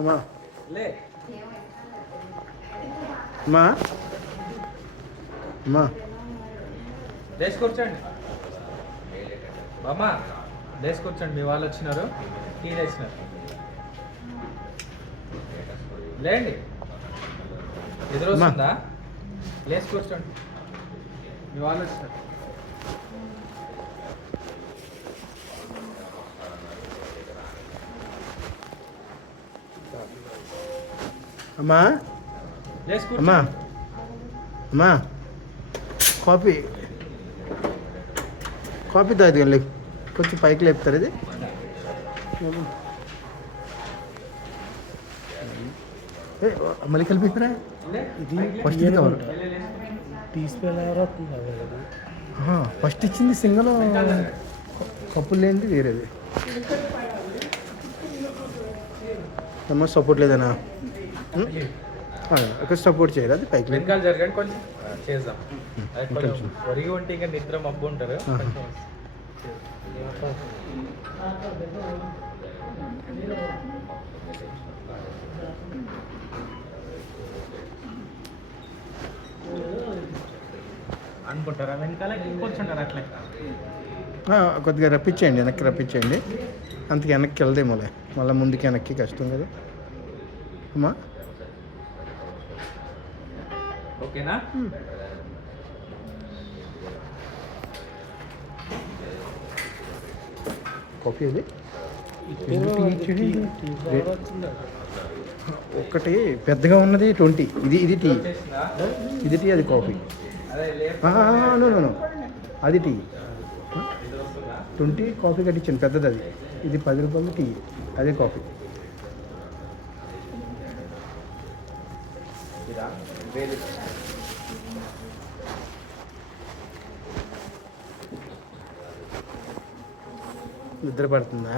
అమ్మా అమ్మా అమ్మా లేచి కూర్చోండి బామ్మ, లేచి కూర్చోండి. మీ వాళ్ళు వచ్చినారు, టీ తెచ్చినారు. లేండి, ఎదురు వస్తుందా? లేచి కూర్చోండి, మీ వాళ్ళు వచ్చినారు. అమ్మా లేచి అమ్మా కూర్చోండి. అమ్మా కాఫీ కాఫీ తాగుతుంది లేకు, కొంచెం పైకి లేపుతారు ఇది. మళ్ళీ కలిపిస్తారా? ఇది ఫస్ట్ కవర్ ఫస్ట్ ఇచ్చింది సింగల్, కప్పులు లేనిది వేరేది. ఏమో సపోర్ట్ లేదనా? ఒక సపోర్ట్ చేయరు, అది పైకి లేదు. వెనకాల జరగండి, కొంచెం చేద్దాం. కొంచెం ఒరిగి ఉంటే ఇంకా నిద్ర మబ్బు ఉంటారు. అనుకుంటారా? వెనకాల కూర్చుంటారు అట్లే. కొద్దిగా రప్పించేయండి, వెనక్కి రప్పించేయండి. అంతకు వెనక్కి వెళ్దేమోలే, మళ్ళీ ముందుకి వెనక్కి కష్టం కదా అమ్మా. ఓకేనా? కాఫీ అది ఒకటి పెద్దగా ఉన్నది 20, ఇది టీ, ఇది టీ, అది కాఫీ. నో అది టీ 20 కాఫీ కట్టించాను పెద్దది, అది ఇది 10 రూపాయలు టీ, అదే కాఫీ. నిద్ర పడుతుందా?